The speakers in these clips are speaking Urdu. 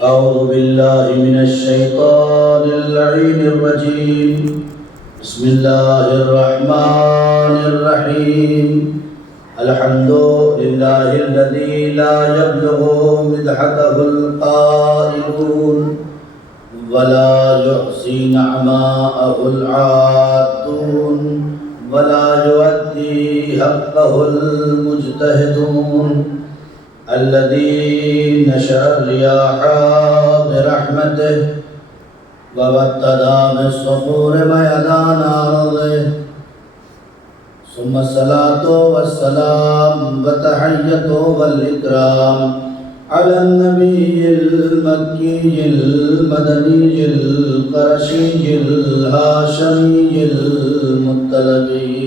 أعوذ بالله من الشيطان اللعين الرجيم. بسم الله الرحمن الرحيم. الحمد لله الذي لا يبلغ مدحته القائلون ولا يحصي نعماءه العادون ولا يؤدي حقه المجتهدون. الذي نشر الرياح برحمته وابتدى بالصخور ميدان أرضه. ثم الصلاة والسلام والتحية والإكرام على النبي المكي المدني القرشي الهاشمي المطلبي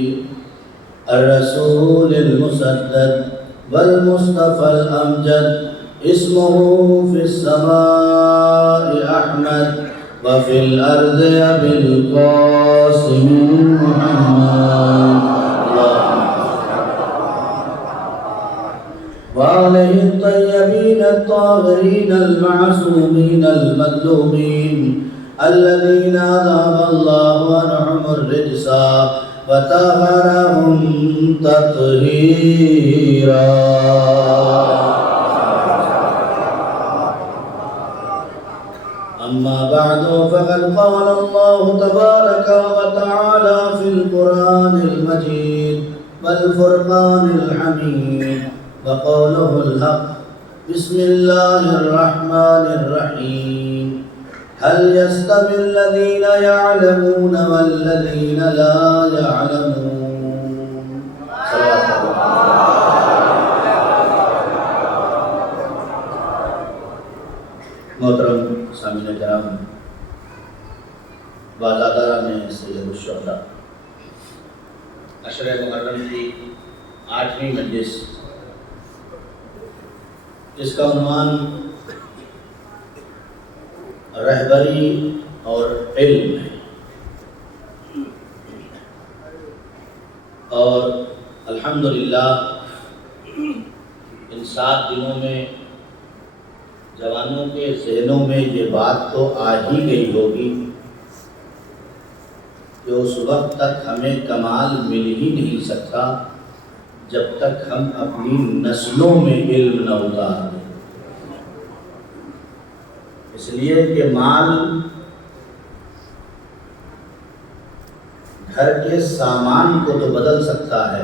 الرسول المسدد والمصطفى الأمجد. اسمه في السماء أحمد وفي الأرض أبي القاسم محمد وعليه الطيبين الطاهرين المعصومين المظلومين الذين أذهب الله عنهم الرجس وطهرهم تطهيرا. أما بعد فقد قال الله تبارك وتعالى في القرآن المجيد والفرقان الحميد وقوله الحق. بسم الله الرحمن الرحيم. هل يستوي الذين يعلمون والذين لا يعلمون؟ محترم سامعین کرام، بازادارہ میں سید الشہداء عشرہ محرم کی 8ویں مجلس، اس کا عنوان رہبری اور علم ہے، اور الحمدللہ ان 7 دنوں میں جوانوں کے ذہنوں میں یہ بات تو آ ہی گئی ہوگی کہ اس وقت تک ہمیں کمال مل ہی نہیں سکتا جب تک ہم اپنی نسلوں میں علم نہ اتار دیں. اس لیے کہ مال گھر کے سامان کو تو بدل سکتا ہے،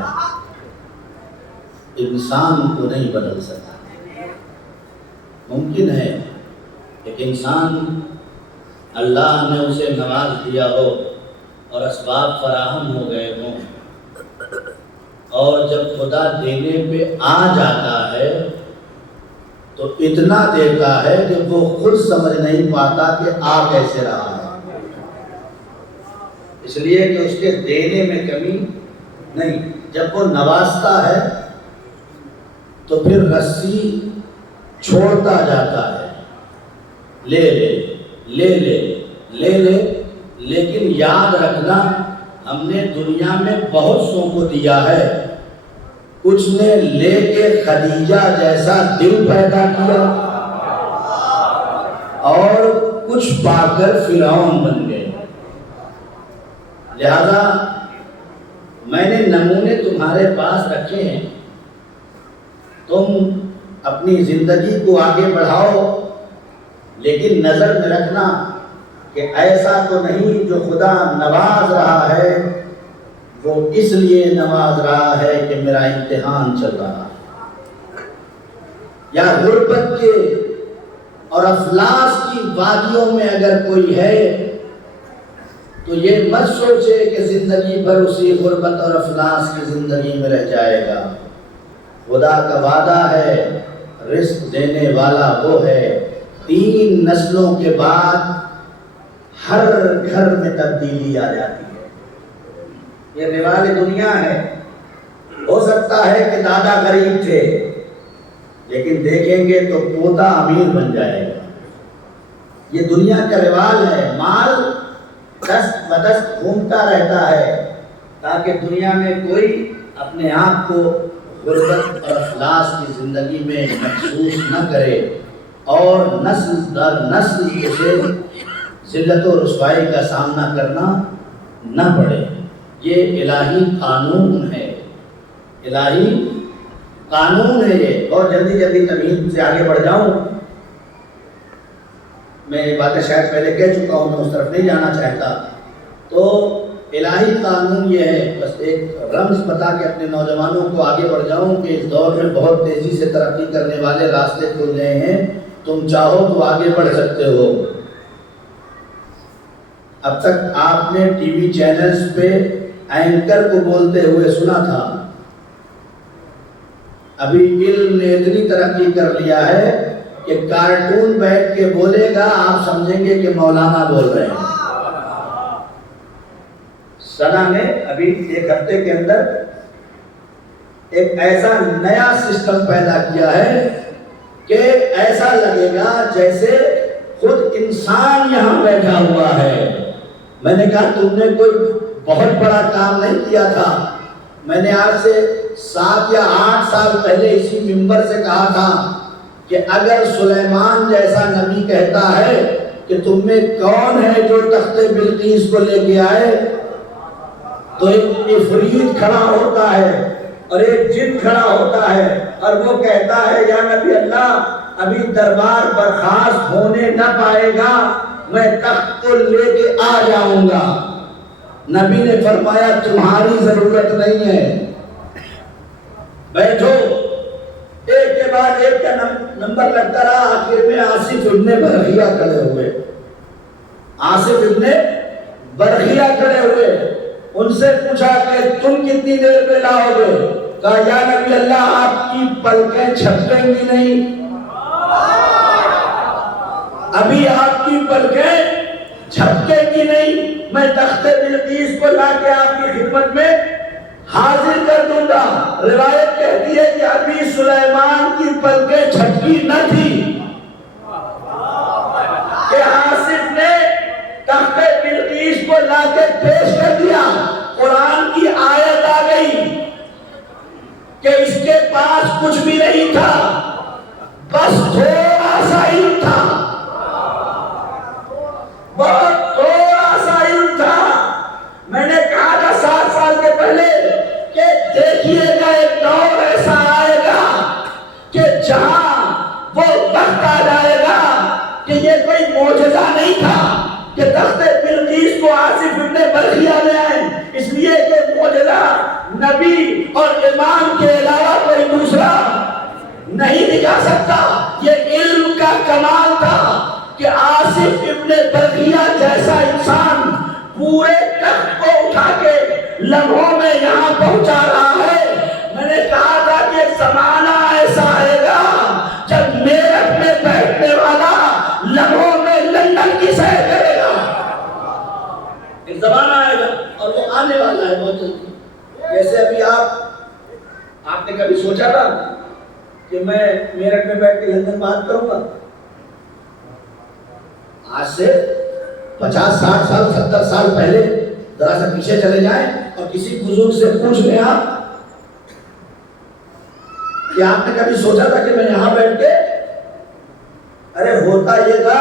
انسان کو نہیں بدل سکتا. ممکن ہے ایک انسان اللہ نے اسے نواز دیا ہو اور اسباب فراہم ہو گئے ہوں، اور جب خدا دینے پہ آ جاتا ہے تو اتنا دیتا ہے کہ وہ خود سمجھ نہیں پاتا کہ آ کیسے رہا ہے، اس لیے کہ اس کے دینے میں کمی نہیں. جب وہ نوازتا ہے تو پھر رسی چھوڑتا جاتا ہے، لے لے لے لے لے لے. لیکن یاد رکھنا، ہم نے دنیا میں بہت سو کو دیا ہے، کچھ نے لے کے خدیجہ جیسا دل پیدا کیا اور کچھ پا کر فرعون بن گئے. لہذا میں نے نمونے تمہارے پاس رکھے ہیں، تم اپنی زندگی کو آگے بڑھاؤ، لیکن نظر میں رکھنا کہ ایسا تو نہیں جو خدا نواز رہا ہے وہ اس لیے نواز رہا ہے کہ میرا امتحان چل رہا ہے، یا غربت کے اور افلاس کی وادیوں میں اگر کوئی ہے تو یہ مت سوچے کہ زندگی بھر اسی غربت اور افلاس کی زندگی میں رہ جائے گا. خدا کا وعدہ ہے، رزق دینے والا وہ ہے. 3 نسلوں کے بعد ہر گھر میں تبدیلی آ جاتی ہے. یہ رواج دنیا ہے. ہو سکتا ہے کہ دادا غریب تھے، لیکن دیکھیں گے تو پوتا امیر بن جائے گا. یہ دنیا کا رواج ہے. مال دست بدست گھومتا رہتا ہے تاکہ دنیا میں کوئی اپنے آپ کو غربت اور افلاس کی زندگی میں محسوس نہ کرے اور نسل در نسل اسے ذلت و رسوائی کا سامنا کرنا نہ پڑے۔ یہ الہی قانون ہے، الہی قانون ہے یہ۔ اور جلدی جلدی تمہید سے آگے بڑھ جاؤں، میں یہ باتیں شاید پہلے کہہ چکا ہوں، میں اس طرف نہیں جانا چاہتا۔ تو الہی قانون یہ ہے، بس ایک رمز بتا کے اپنے نوجوانوں کو آگے بڑھ جاؤں کہ اس دور میں بہت تیزی سے ترقی کرنے والے راستے کھل گئے ہیں، تم چاہو تو آگے بڑھ سکتے ہو۔ اب تک آپ نے ٹی وی چینلز پہ اینکر کو بولتے ہوئے سنا تھا، ابھی علم نے اتنی ترقی کر لیا ہے کہ کارٹون بیٹھ کے بولے گا، آپ سمجھیں گے کہ مولانا بول رہے ہیں۔ سنا نے ابھی ایک ہفتے کے اندر ایک ایسا نیا سسٹم پیدا کیا ہے کہ ایسا لگے گا جیسے خود انسان یہاں بیٹھا ہوا ہے۔ میں نے کہا تم نے کوئی بہت بڑا کام نہیں کیا تھا۔ میں نے آج سے 7 یا 8 سال پہلے اسی منبر سے کہا تھا کہ اگر سلیمان جیسا نبی کہتا ہے کہ تم میں کون ہے جو تخت بلقیس کو لے کے آئے، تو ایک عفریت کھڑا ہوتا ہے اور ایک جن کھڑا ہوتا ہے اور وہ کہتا ہے یا نبی اللہ ابھی دربار برخاست ہونے نہ پائے گا، میں تخت کو لے کے آ جاؤں گا۔ نبی نے فرمایا تمہاری ضرورت نہیں ہے، بیٹھو۔ ایک کے بعد ایک کا نمبر لگتا رہا، آخر میں آصف ابن برخیہ کھڑے ہوئے۔ آصف ابن برخیہ کھڑے ہوئے، ان سے پوچھا کہ تم کتنی دیر میں لاؤ گے؟ کہا یا نبی اللہ آپ کی پلکیں جھپکیں گی نہیں، ابھی آپ کی پلکیں جھپکیں گی نہیں، میں تخت بلقیس کو لا کے آپ کی خدمت میں حاضر کر دوں گا۔ روایت کہتی ہے کہ ابھی سلیمان کی پلکیں جھپکی نہ تھی کہ آصف نے تخت بلقیس کو لا کے پیش کر دیا۔ قرآن کی آیت آ گئی کہ اس کے پاس کچھ بھی نہیں تھا، بس تھوڑا سا علم تھا، بہت تھوڑا سا علم تھا۔ میں نے کہا تھا 7 سال کے پہلے کہ دیکھیے گا ایک دور ایسا آئے گا کہ جہاں وہ وقت آ جائے گا کہ یہ کوئی معجزہ نہیں تھا کہ تخت بلقیس کو آصف ابن برخیہ لے آئے، اس لیے کہ معجزہ نبی اور امام کے علاوہ کوئی دوسرا نہیں دکھا سکتا۔ یہ علم کا کمال تھا کہ آصف ابن برخیہ جیسا انسان پورے تخت کو اٹھا کے لمحوں میں یہاں پہنچا رہا ہے۔ میں نے کہا تھا کہ زمانہ ایسا آئے گا جب میرٹھ میں بیٹھنے والا لمحوں میں لندن کی سیر کرے گا۔ ایک زمانہ آئے گا اور وہ آنے والا ہے بہت جلدی۔ جیسے ابھی آپ نے کبھی سوچا تھا کہ میں میرٹھ میں بیٹھ کے لندن بات کروں گا؟ آج سے 50 60 سال 70 سال پہلے ذرا سا پیچھے چلے جائیں اور کسی بزرگ سے پوچھ لیں آپ کہ آپ نے کبھی سوچا تھا کہ میں یہاں بیٹھ کے، ارے ہوتا یہ تھا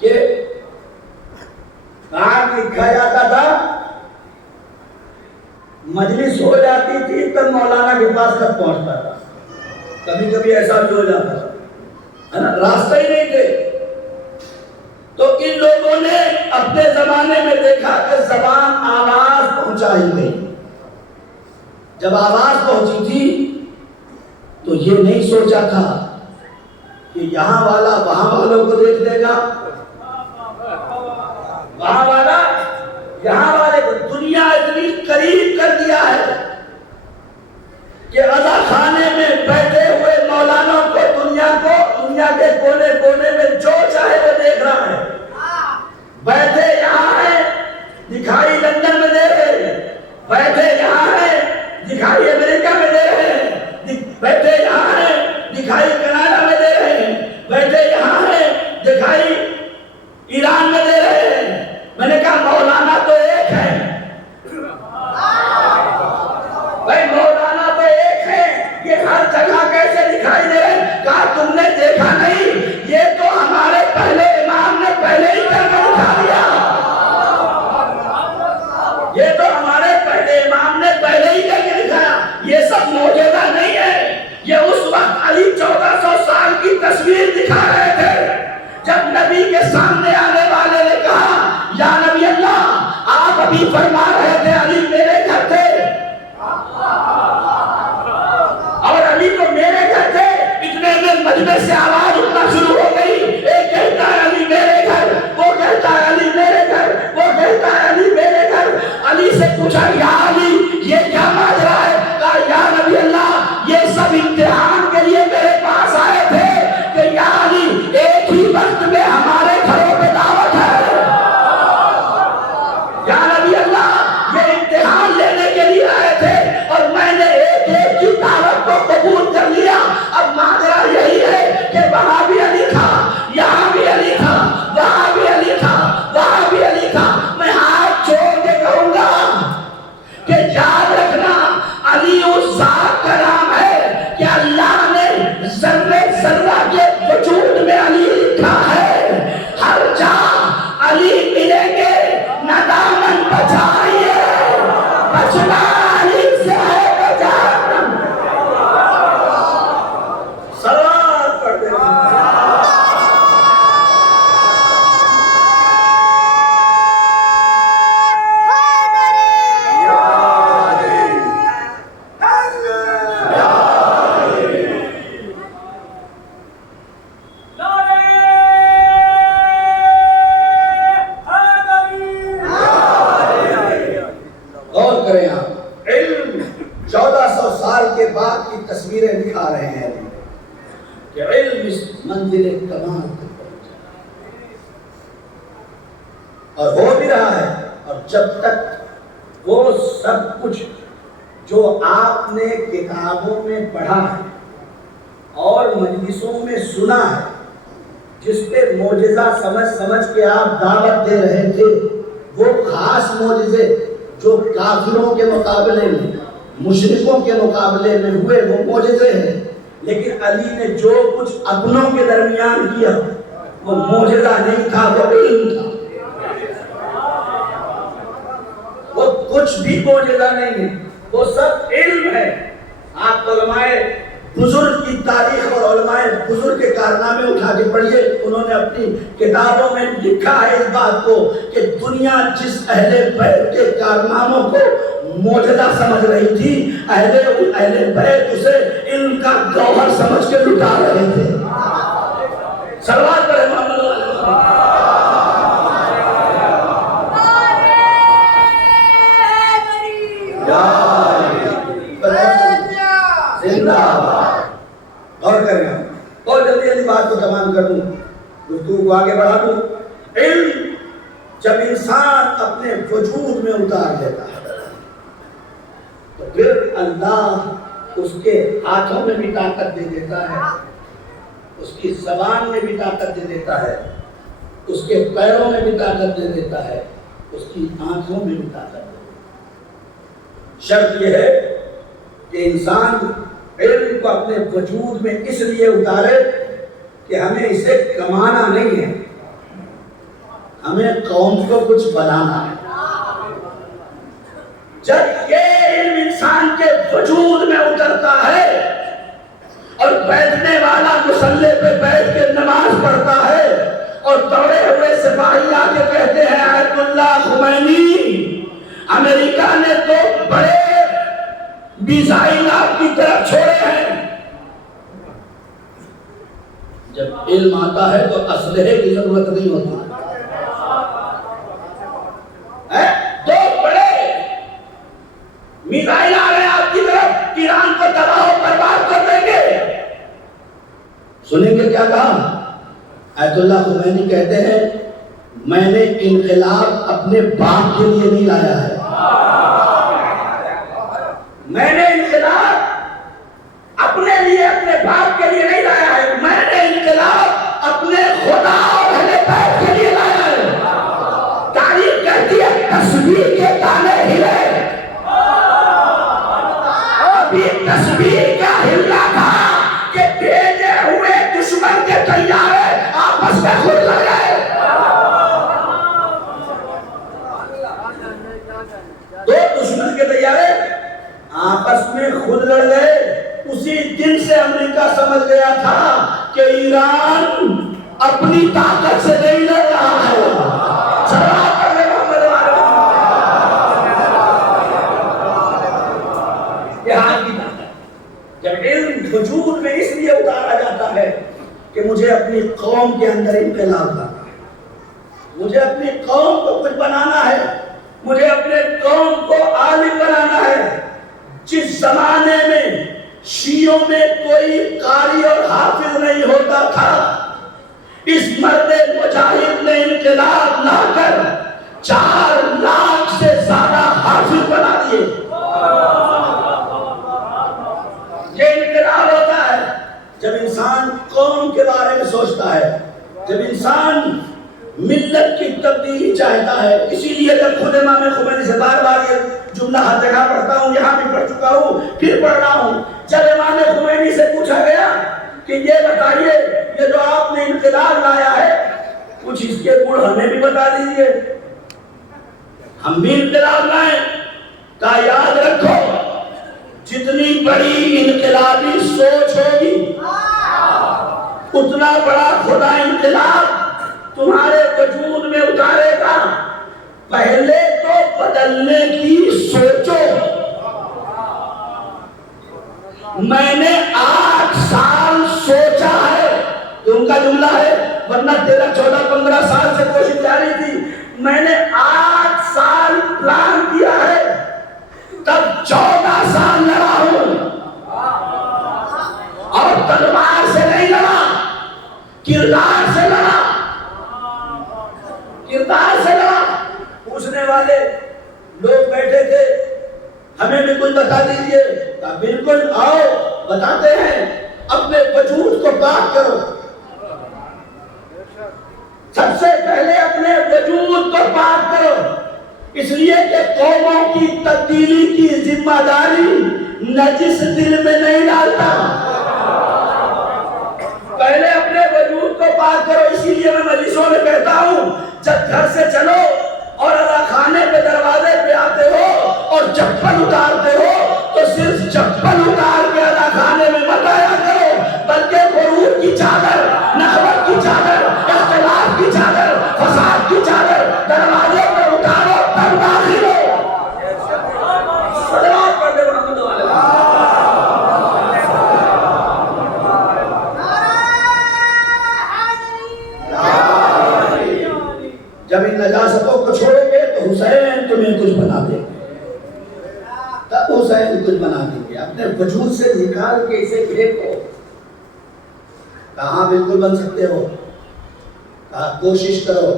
کہ کارڈ لکھا جاتا تھا، مجلس ہو جاتی تھی تب مولانا کے پاس تک پہنچتا تھا۔ کبھی کبھی ایسا بھی ہو جاتا تھا، ہے نا، راستہ ہی نہیں تھے۔ تو ان لوگوں نے اپنے زمانے میں دیکھا کہ زبان آواز پہنچا ہی گئی۔ جب آواز پہنچی تھی تو یہ نہیں سوچا تھا کہ یہاں والا وہاں والوں کو دیکھ لے گا، وہاں والا یہاں والے کو۔ دنیا اتنی قریب کر دیا ہے کہ عزا خانے میں بیٹھے ہوئے مولانا کو دنیا کے کونے کونے میں جو چاہے وہ دیکھ رہا ہے۔ بیٹھے یہاں ہیں دکھائی لندن میں دے رہے ہیں، بیٹھے یہاں ہیں دکھائی امریکہ میں دے رہے ہیں، بیٹھے یہاں ہیں دکھائی کینیڈا میں دے رہے ہیں، بیٹھے یہاں ہیں دکھائی ایران میں دے رہے ہیں۔ میں نے کہا مولانا تو ایک ہے بھائی، مولانا تو ایک ہے، سامنے آنے والے نے کہا یا نبی اللہ آپ ابھی فرما رہے تھے علی میرے گھر تھے اور علی تو میرے گھر تھے، اتنے میں مجمع سے آواز اٹھنا شروع ہو گئی، ایک کہتا ہے علی میرے گھر، وہ کہتا ہے علی میرے گھر، وہ کہتا ہے علی میرے گھر۔ علی سے پوچھا یا علی یہ کیا ماجرا ہے؟ کہا یا نبی اللہ یہ سب امتحان کے لیے میرے پاس آئے تھے کہ یا علی ایک ہی وقت میں ہمارے گھروں پہ دعوت ہے، یا نبی اللہ یہ امتحان لینے کے لیے آئے تھے اور میں نے ایک ایک کی دعوت کو قبول کر لیا۔ اب ماجرا یہی ہے کہ وہاں بھی علی تھا، یہاں بھی علی تھا، وہاں بھی علی تھا، وہاں بھی علی تھا۔ میں ہاتھ چھوڑ کے کہوں گا کہ یاد رکھنا علی اس ذات کا نام ہے کہ اللہ نے ذرے ذرہ کے وجود میں علی لکھا ہے، ہر جا علی ملیں گے نہ دامن بچائیے، بچنا علی سے ہے بجانم۔ سلام پڑھتے ہیں۔ غور کریں آپ، علم 1400 سال کے بعد کی تصویریں دکھا رہے ہیں کہ علم اس منزل کمال تک پہنچا اور ہو بھی رہا ہے۔ اور جب تک وہ سب کچھ جو آپ نے کتابوں میں پڑھا ہے اور مجلسوں میں سنا ہے، جس پہ معجزہ سمجھ سمجھ کے آپ دعوت دے رہے تھے، وہ خاص معجزے جو کافروں کے مقابلے میں، مشرکوں کے مقابلے میں ہوئے وہ معجزے ہیں، لیکن علی نے جو کچھ اپنوں کے درمیان کیا وہ معجزہ نہیں تھا، وہ علم تھا۔ وہ کچھ بھی معجزہ نہیں ہے، وہ سب علم ہے۔ آپ علماء بزرگ کی تاریخ اور علماء بزرگ کے کارنامے اٹھا کے پڑھیے، انہوں نے اپنی کتابوں میں لکھا ہے اس بات کو کہ دنیا جس اہل بیت کے کارناموں کو معجزہ سمجھ رہی تھی، اہل بیت اسے علم کا گوہر سمجھ کے لٹا رہے تھے۔ صلوات پڑھیں محمد زندہ باد۔ اور کریں اور جلدی جلدی بات کو تمام کر دوں، گفتگو کو آگے بڑھا دوں۔ علم جب انسان اپنے وجود میں اتار لیتا ہے تو پھر اللہ اس کے ہاتھوں میں بھی طاقت دے دیتا ہے، اس کی زبان میں بھی طاقت دے دیتا ہے، اس کے پیروں میں بھی طاقت دے دیتا ہے، اس کی آنکھوں میں بھی طاقت دے دیتا ہے۔ شرط یہ ہے کہ انسان علم کو اپنے وجود میں اس لیے اتارے کہ ہمیں اسے کمانا نہیں ہے، ہمیں قوم کو کچھ بنانا ہے۔ جب یہ علم انسان کے وجود میں اترتا ہے اور بیٹھنے والا مصلی پہ بیٹھ کے نماز پڑھتا ہے اور دوڑے ہوئے سپاہی آ کے کہتے ہیں آیت اللہ خمینی امریکہ نے تو بڑے میزائل آپ کی طرف چھوڑے ہیں، جب علم آتا ہے تو اسلحے کی ضرورت نہیں ہوتی۔ دو بڑے میزائل آ رہے ہیں آپ کی طرف، ایران کو تباہ و برباد کر دیں گے۔ سنیں گے کیا کہا؟ آیت اللہ خمینی کہتے ہیں میں نے انقلاب اپنے باپ کے لیے نہیں لایا ہے، میں نے انقلاب اپنے لیے اپنے باپ کے لیے نہیں لایا ہے، میں نے انقلاب اپنے خدا اور اہل بیت کے لیے لایا ہے۔ تاریخ کہتی ہے تسبیح کے دانے ہلے، ابھی تسبیح کا ہلنا تھا کہ بھیجے ہوئے دشمن کے طیارے آپس میں خود لڑ گئے۔ دو دشمن کے طیارے آپس میں خود لڑ گئے۔ اسی دن سے امریکہ سمجھ گیا تھا کہ ایران اپنی طاقت سے نہیں لڑ مجھے اپنی قوم کے اندر انقلاب لانا ہے، مجھے اپنی قوم کو کچھ بنانا ہے، مجھے اپنے قوم کو عالم بنانا ہے۔ جس زمانے میں شیعوں میں کوئی قاری اور حافظ نہیں ہوتا تھا، اس مرد مجاہد نے انقلاب لا کر 4 لاکھ سے زیادہ حافظ بنا دیے۔ یہ انقلاب ہوتا ہے جب انسان قوم کے بارے میں سوچتا ہے، جب انسان ملت کی تبدیلی چاہتا ہے۔ اسی لیے جب خود امام خمینی سے بار بار یہ جملہ ہر جگہ پڑھتا ہوں، یہاں بھی پڑھ چکا ہوں، پھر پڑھ رہا ہوں، جب امام خمینی سے پوچھا گیا کہ یہ بتائیے یہ جو آپ نے انقلاب لایا ہے کچھ اس کے گڑ ہمیں بھی بتا دیجئے، ہم بھی انقلاب لائیں۔ کہا یاد رکھو جتنی بڑی انقلابی سوچ ہوگی اتنا بڑا خدا انقلاب تمہارے وجود میں اتارے گا۔ پہلے تو بدلنے کی سوچو۔ میں نے 8 سال سوچا ہے، ان کا جملہ ہے، ورنہ 13 14 15 سال سے کوشش جاری تھی۔ میں نے 8 سال پلان کیا ہے، تب 14 سال لڑا ہوں، اور تلوار سے نہیں لڑا، کردار سے لڑا، کردار سے لڑا۔ پوچھنے والے لوگ بیٹھے تھے، ہمیں بھی کچھ بتا دیجئے۔ کہا بالکل آؤ بتاتے ہیں، اپنے وجود کو پاک کرو۔ سب سے پہلے اپنے وجود کو پاک کرو، اس لیے کہ قوموں کی تبدیلی کی ذمہ داری نجس دل میں نہیں ڈالتا۔ پہلے اپنے وجود کو پاک کرو۔ اسی لیے میں مجلسوں میں کہتا ہوں جب گھر سے چلو اور اذا خانے پہ دروازے پہ آتے ہو اور چپل اتارتے ہو تو صرف چپل اتار کے اذا خانے میں مت آیا کرو، بلکہ غرور کی چادر، نخوت کی چادر، اختلاف کی چادر، فساد کی چادر دروازے پر اتارو تب داخل ہو۔ صلوات پڑھ دے محمد والے۔ جب ان نجاستوں کو چھوڑو گے تو حسین تمہیں کچھ بنا دیں گے، تب حسین کچھ بنا دیں گے۔ اپنے وجود سے نکال کے اسے پھینکو۔ کہاں بالکل بن سکتے ہو، کہاں کوشش کرو۔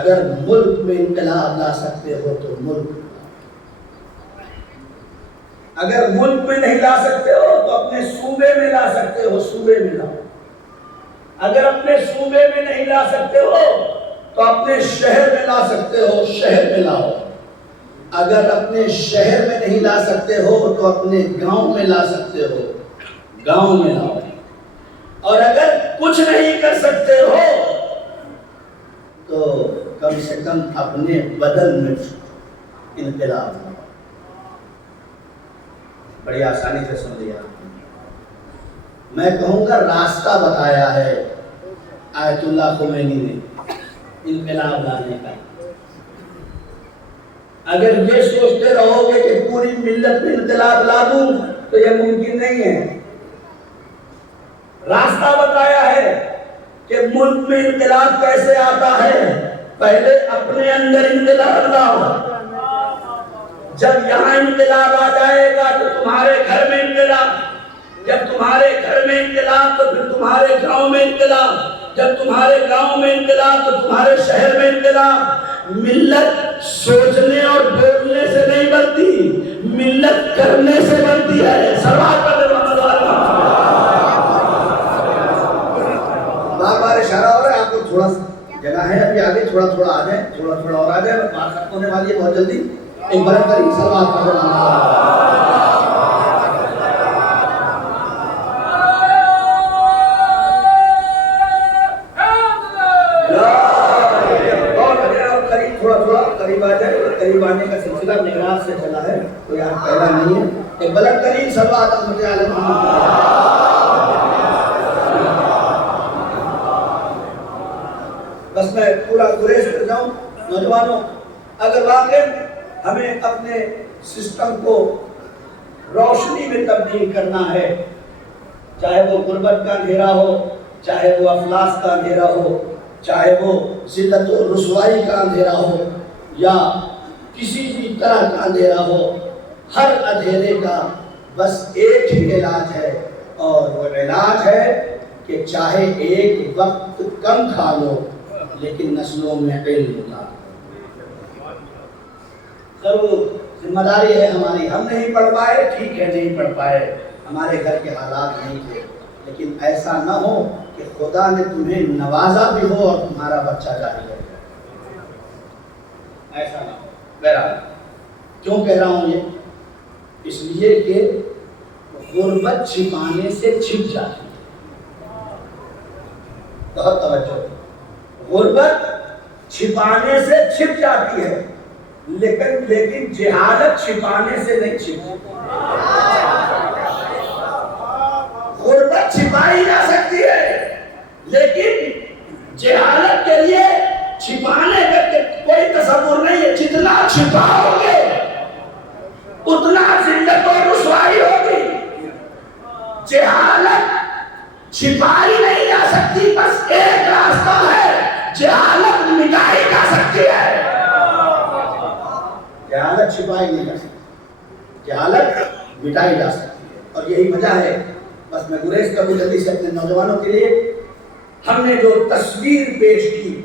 اگر ملک میں انقلاب لا سکتے ہو تو ملک، اگر ملک میں نہیں لا سکتے ہو تو اپنے صوبے میں لا سکتے ہو، صوبے میں لاؤ۔ اگر اپنے صوبے میں نہیں لا سکتے ہو تو اپنے شہر میں لا سکتے ہو، شہر میں لاؤ۔ اگر اپنے شہر میں نہیں لا سکتے ہو تو اپنے گاؤں میں لا سکتے ہو، گاؤں میں لاؤ۔ اور اگر کچھ نہیں کر سکتے ہو تو کم سے کم اپنے بدن میں انقلاب لاؤ۔ بڑی آسانی سے سمجھ لیا۔ میں کہوں گا راستہ بتایا ہے آیت اللہ خمینی نے انقلاب لانے کا۔ اگر یہ سوچتے رہو گے کہ پوری ملت میں انقلاب لا دوں تو یہ ممکن نہیں ہے۔ راستہ بتایا ہے کہ ملک میں انقلاب کیسے آتا ہے۔ پہلے اپنے اندر انقلاب لاؤ، جب یہاں انقلاب آ جائے گا تو تمہارے گھر میں انقلاب، جب تمہارے گھر میں انقلاب تو پھر تمہارے گاؤں میں انقلاب، جب تمہارے گاؤں میں انقلاب تو تمہارے شہر میں انقلاب۔ ملت سوچنے اور بولنے سے نہیں بنتی، ملت کرنے سے بنتی ہے۔ سلوات پڑھ دے محمد والے۔ بار بار اشارہ ہو رہا ہے، آپ کو تھوڑا سا جگہ ہے ابھی آگے، تھوڑا تھوڑا آ جائیں، تھوڑا تھوڑا اور آ جائیں، بات ختم ہونے والی ہے بہت جلدی۔ ایک بار کری سلوات پڑھ دے محمد والے۔ قریب آنے کا سلسلہ معراج سے چلا ہے، کوئی آج پہلا نہیں ہے۔ ایک بلند ترین صلوات رحمت علی محمد۔ بس میں پورا گریز کر جاؤں نوجوانوں، اگر واقعی ہمیں اپنے سسٹم کو روشنی میں تبدیل کرنا ہے، چاہے وہ غربت کا اندھیرا ہو، چاہے وہ افلاس کا اندھیرا ہو، چاہے وہ ذلت و رسوائی کا اندھیرا ہو، یا کسی بھی طرح کا اندھیرا ہو، ہر اندھیرے کا بس ایک ہی علاج ہے، اور وہ علاج ہے کہ چاہے ایک وقت کم کھا لو لیکن نسلوں میں علم کا ضرور ذمہ داری ہے ہماری. ہم نہیں پڑھ پائے، ٹھیک ہے نہیں پڑھ پائے، ہمارے گھر کے حالات نہیں تھے، لیکن ایسا نہ ہو کہ خدا نے تمہیں نوازا بھی ہو اور تمہارا بچہ جاہل ہے. ایسا نہ ہو. بہرحال کیوں کہہ رہا ہوں یہ؟ اس لیے کہ غربت چھپانے سے چھپ جاتی ہے. بہت توجہ. غربت چھپانے سے چھپ جاتی ہے، لیکن جہالت چھپانے سے نہیں چھپتی. غربت چھپائی جا سکتی ہے، لیکن جہالت کے لیے چھپانے کا کوئی تصور نہیں ہے. جتنا چھپاؤ گے اتنا ذلت و رسوائی ہوگی. جہالت چھپائی نہیں جا سکتی، بس ایک راستہ ہے، جہالت مٹائی جا سکتی ہے. جہالت چھپائی نہیں جا سکتی، جہالت مٹائی جا سکتی ہے. اور یہی وجہ ہے، بس میں گریز کروں جلدی سے اپنے نوجوانوں کے لیے، ہم نے جو تصویر پیش کی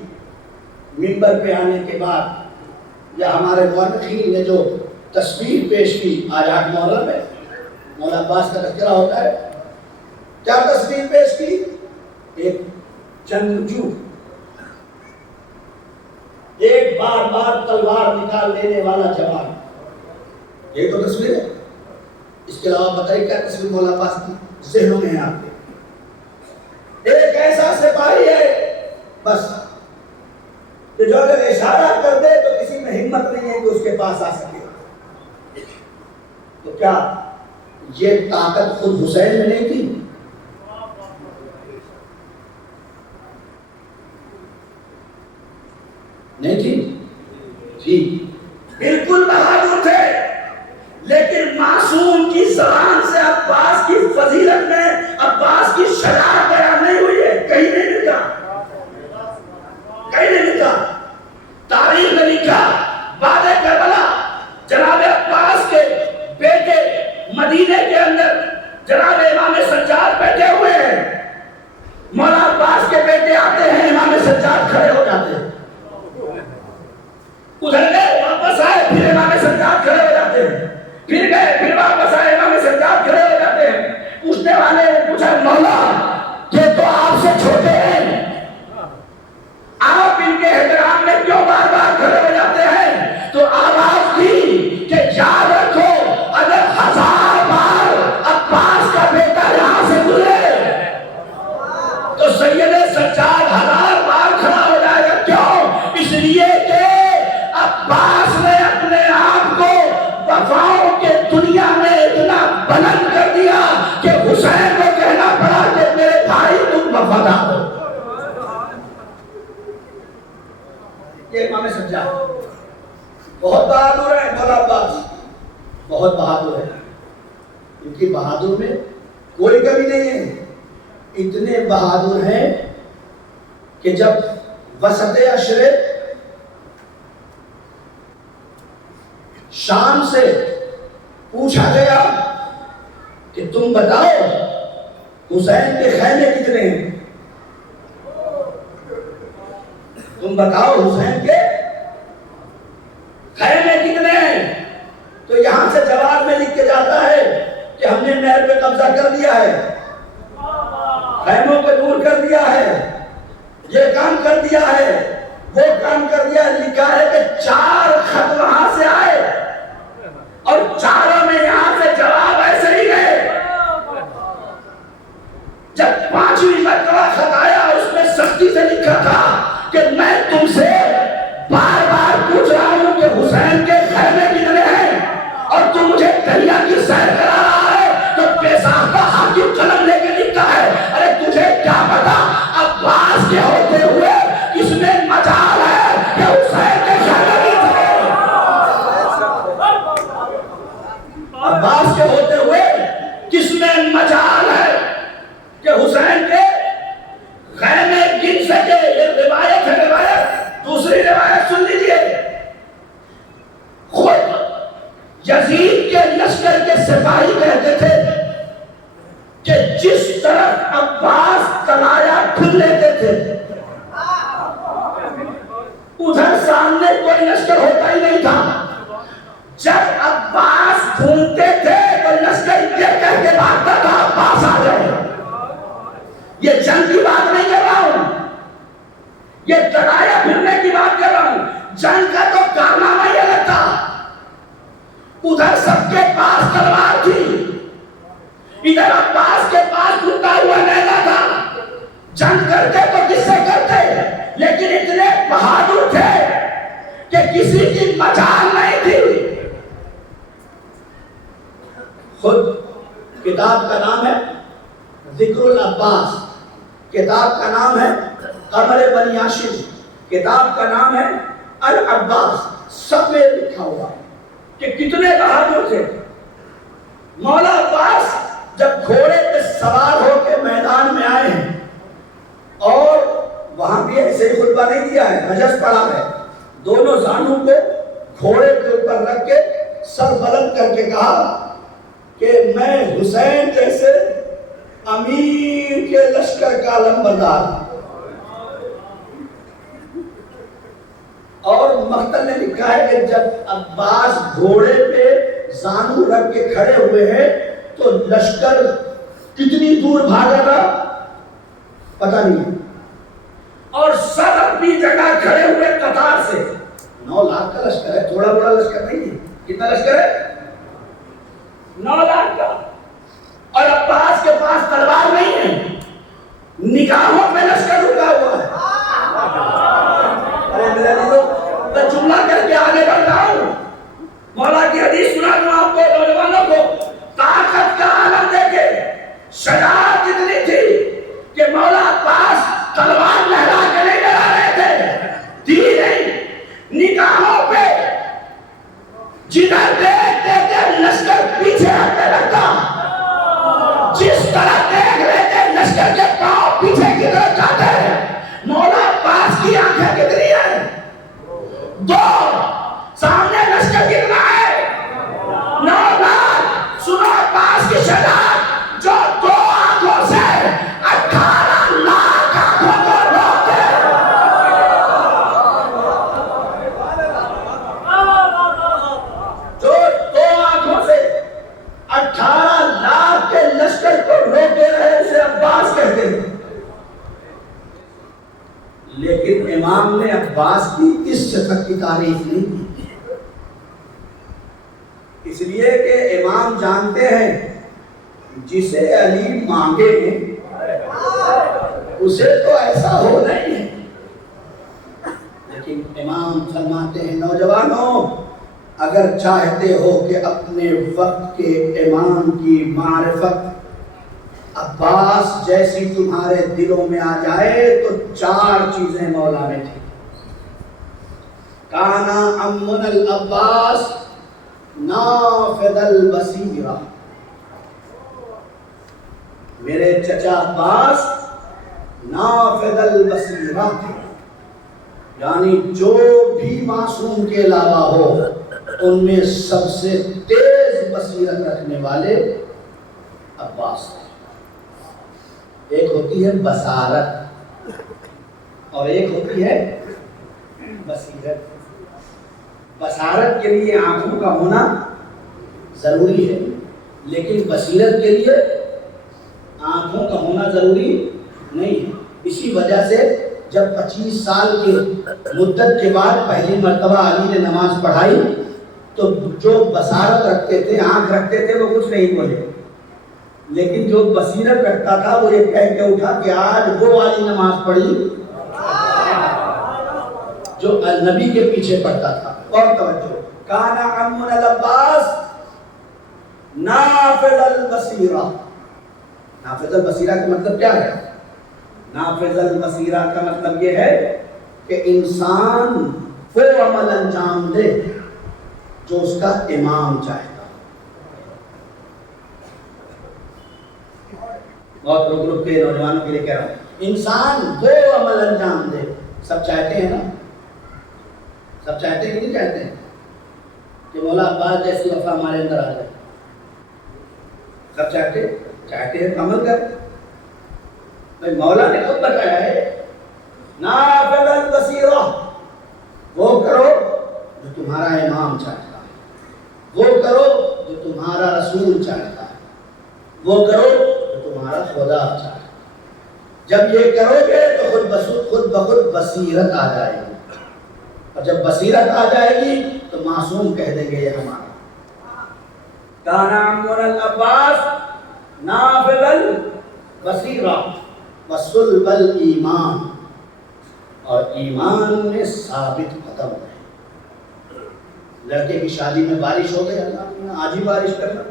منبر پہ آنے کے بعد، یا ہمارے مورخین نے جو تصویر پیش کی آج 8 محرم میں مولا عباس کا تذکرہ ہوتا ہے، کیا تصویر پیش کی؟ ایک جنگجو، ایک بار بار تلوار نکال لینے والا جوان. یہ تو تصویر ہے. اس کے علاوہ بتائیے کیا تصویر مولا عباس کی ذہنوں میں ہے آپ کے؟ ایک ایسا سپاہی ہے بس کہ جو اگر اشارہ کر دے تو کسی میں ہمت نہیں ہے کہ اس کے پاس آ سکے. تو کیا یہ طاقت خود حسین میں نہیں تھی؟ نہیں تھی. بالکل بہادر تھے، لیکن معصوم کی زبان سے عباس کی فضیلت میں عباس کی شجاعت بیان نہیں ہوئی ہے. کہیں نہیں لکھا، کہیں نہیں لکھا. تاریخ میں لکھا بعد کربلا جناب عباس کے بیٹے مدینے کے اندر جناب امام سجاد بیٹھے ہوئے ہیں. مولا عباس کے بیٹے آتے ہیں، امام سجاد کھڑے ہو جاتے ہیں. ادھر گئے واپس آئے، پھر امام سجاد کھڑے ہو جاتے ہیں. پھر گئے، پھر واپس آئے، امام سجاد کھڑے ہو جاتے ہیں. پوچھنے والے نے پوچھا مولا یہ تو آپ سے چھوٹے ہیں، آپ ان کے احترام میں کیوں بار بار کھڑے ہو جاتے ہیں؟ تو آواز دی کہ یاد رکھو اگر 1000 بار عباس کا بیٹا یہاں سے گزرے تو سید سجاد 1000 بار کھڑا ہو جائے گا. کیوں؟ اس لیے کہ عباس نے اپنے آپ کو وفاؤں کے دنیا میں اتنا بلند کر دیا کہ حسین کو کہنا پڑا کہ میرے بھائی تم وفادار ہو. یہ امام سجاد بہت بہادر ہے. مولا عباس بہت بہادر ہے، ان کی بہادر میں کوئی کمی نہیں ہے. اتنے بہادر ہیں کہ جب وسط عشرے شام سے پوچھا گیا کہ تم بتاؤ حسین کے خیمے کتنے ہیں، تم بتاؤ حسین کے خیمے کتنے ہیں، تو یہاں سے جواب میں لکھ کے جاتا ہے کہ ہم نے نہر پہ قبضہ کر لیا ہے، خیموں کو دور کر دیا ہے، یہ کام کر دیا ہے، وہ کام کر دیا ہے. لکھا ہے کہ 4 خط وہاں سے آئے اور چاروں میں یہاں سے جواب ایسے ہی گئے. جب 5ویں مرتبہ خط آیا اس میں سختی سے لکھا تھا کہ میں تم سے بار بار پوچھ رہا ہوں کہ حسین کے خیمے کتنے ہیں اور تم مجھے دریا کی سیر کرا رہا ہے. تو بےساختہ حاکم قلم لے کے لکھتا ہے ارے تجھے کیا پتا عباس کے ہوتے ہوئے کس میں مجال ہے کہ حسین کے خیمے کتنے ہیں. عباس کے ہوتے ہوئے کس میں مجال ہے کہ حسین کے سکے. یہ روایت ہے, روایت. دوسری روایت سن لیجیے. خود یزید کے لشکر کے سپاہی کہتے تھے کہ جس طرف عباس تلایا پھر لیتے تھے ادھر سامنے کوئی لشکر ہوتا ہی نہیں تھا. جب عباس گھومتے تھے تو لشکر یہ کہہ کے بھاگتا تھا عباس آ جائے. یہ جنگ کی بات نہیں کر رہا ہوں, یہ تلایا پھرنے کی بات کر رہا ہوں. جنگ کا تو کارنامہ یہ الگ تھا. ادھر سب کے پاس تلوار تھی, ادھر عباس کے پاس ٹوٹا ہوا نیزہ تھا. جنگ کرتے تو کس سے کرتے, لیکن اتنے بہادر تھے کہ کسی کی مجال نہیں تھی. خود کتاب کا نام ہے ذکر العباس, کتاب کا نام ہے قمر بنی ہاشم, کتاب کا نام ہے العباس. سب میں لکھا ہوا کہ کتنے بہادر تھے. مولا عباس جب گھوڑے پہ سوار ہو کے میدان میں آئے ہیں, اور وہاں بھی ایسے ہی خطبہ نہیں دیا ہے, نجس پڑا ہے. دونوں زانوں کو گھوڑے کے اوپر رکھ کے سر بلند کر کے کہا کہ میں حسین جیسے امیر کے لشکر کا لمبردار. اور مقتل نے لکھا ہے کہ جب عباس گھوڑے پہ زانو رکھ کے کھڑے ہوئے ہیں تو لشکر کتنی دور بھاگا تھا پتہ نہیں ہے, اور سب اپنی جگہ کھڑے ہوئے قطار سے. 9 لاکھ کا لشکر ہے, تھوڑا بڑا لشکر نہیں ہے. کتنا لشکر ہے؟ 9 لاکھ کا. اور عباس کے پاس تلوار نہیں ہے, نگاہوں پہ لشکر رکا ہوا ہے. ارے میرے لیے میں جملہ کر کے آگے بڑھتا ہوں. مولا کی حدیث سنا دوں آپ کو, نوجوانوں کو. طاقت کا عالم دیکھے, شجاعت اتنی تھی کہ مولا عباس تلوار لہرا کے نہیں ڈرا رہے تھے, دی نہیں, نگاہوں پہ جدھر دیکھتے تھے لشکر پیچھے ہٹنے لگتا. جس طرح دیکھ رہے تھے لشکر کے پاؤں پیچھے کی طرف جاتے ہیں. مولا عباس کی آنکھیں کتنی ہیں؟ 2. سامنے لشکر کتنا ہے؟ 9 لاکھ. سنو عباس کی شجاعت, جو 2 آنکھوں سے 18 لاکھ آنکھوں کو روکتے. جو 2 آنکھوں سے 18 لاکھ کے لشکر کو روکے رہے اسے عباس کہتے ہیں. لیکن امام نے عباس کی اس شفقت کی تعریف نہیں کی, اس لیے کہ امام جانتے ہیں جسے علی مانگے اسے تو ایسا ہو نہیں ہے. لیکن امام فرماتے ہیں نوجوانوں, اگر چاہتے ہو کہ اپنے وقت کے امام کی معرفت عباس جیسی تمہارے دلوں میں آ جائے تو 4 چیزیں مولا میں تھی. کانا امن العباس نافذ البصیرہ, میرے چچا عباس نافذ البصیرہ تھے, یعنی جو بھی معصوم کے علاوہ ہو ان میں سب سے تیز بصیرت رکھنے والے عباس تھے. ایک ہوتی ہے بصارت اور ایک ہوتی ہے بصیرت. بصارت کے لیے آنکھوں کا ہونا ضروری ہے, لیکن بصیرت کے لیے آنکھوں کا ہونا ضروری نہیں ہے. اسی وجہ سے جب 25 سال کی مدت کے بعد پہلی مرتبہ علی نے نماز پڑھائی تو جو بصارت رکھتے تھے, آنکھ رکھتے تھے, وہ کچھ نہیں بولے, لیکن جو بصیرت رکھتا تھا وہ یہ کہہ کے اٹھا کہ آج وہ والی نماز پڑھی جو نبی کے پیچھے پڑھتا تھا. اور توجہ, کانا امن العباس نافذ البصیرہ. نافذ البصیرہ کا مطلب کیا ہے؟ نافذ البصیرہ کا مطلب یہ ہے کہ انسان وہ عمل انجام دے جو اس کا امام چاہتا. بہت رک کے نوجوانوں کے لیے کہہ رہا ہوں, انسان وہ عمل انجام دے. سب چاہتے ہیں نا؟ سب چاہتے ہیں کہ نہیں چاہتے ہیں کہ مولا عباس جیسی وفا ہمارے اندر آ جائے؟ سب چاہتے ہیں عمل کر. بھائی مولا نے خود بتایا ہے نافذ البصیرہ، وہ کرو جو تمہارا امام چاہتا ہے، وہ کرو جو تمہارا رسول چاہتا ہے، وہ کرو جو تمہارا خدا چاہتا ہے. جب یہ کرو گے تو خود بخود بصیرت آ جائے گی، اور جب بصیرت آ جائے گی تو معصوم کہہ دیں گے یہ ہمارا. کان عمنا العباس نافذ البصیرہ وصلب الایمان، اور ایمان میں ثابت قدم ہے. لڑکے کی شادی میں بارش ہو گئی، اللہ نے آج ہی بارش کرنا.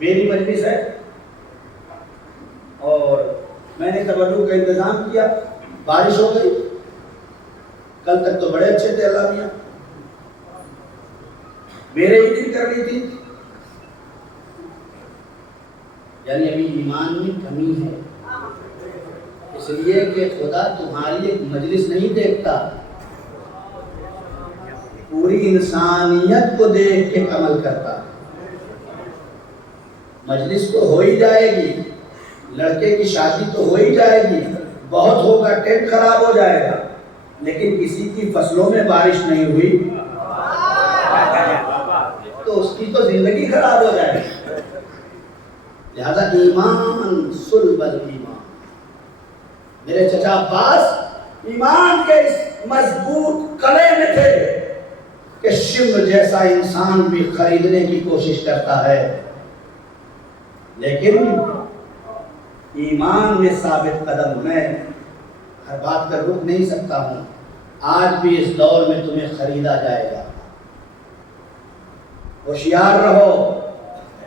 میری مجلس ہے اور میں نے تبرک کا انتظام کیا، بارش ہو گئی. کل تک تو بڑے اچھے تھے اللہ میاں، میرے ہی دن کرنی تھی. یعنی ابھی ایمان میں کمی ہے، اس لیے کہ خدا تمہاری ایک مجلس نہیں دیکھتا، پوری انسانیت کو دیکھ کے عمل کرتا. مجلس تو ہو ہی جائے گی، لڑکے کی شادی تو ہو ہی جائے گی، بہت ہوگا، ٹینٹ خراب ہو جائے گا، لیکن کسی کی فصلوں میں بارش نہیں ہوئی تو اس کی تو زندگی خراب ہو جائے گی. لہذا ایمان صلب الایمان. میرے چچا عباس ایمان کے اس مضبوط قلعے میں تھے کہ شمر جیسا انسان بھی خریدنے کی کوشش کرتا ہے، لیکن ایمان میں ثابت قدم. میں ہر بات پر رک نہیں سکتا ہوں، آج بھی اس دور میں تمہیں خریدا جائے گا. ہوشیار رہو،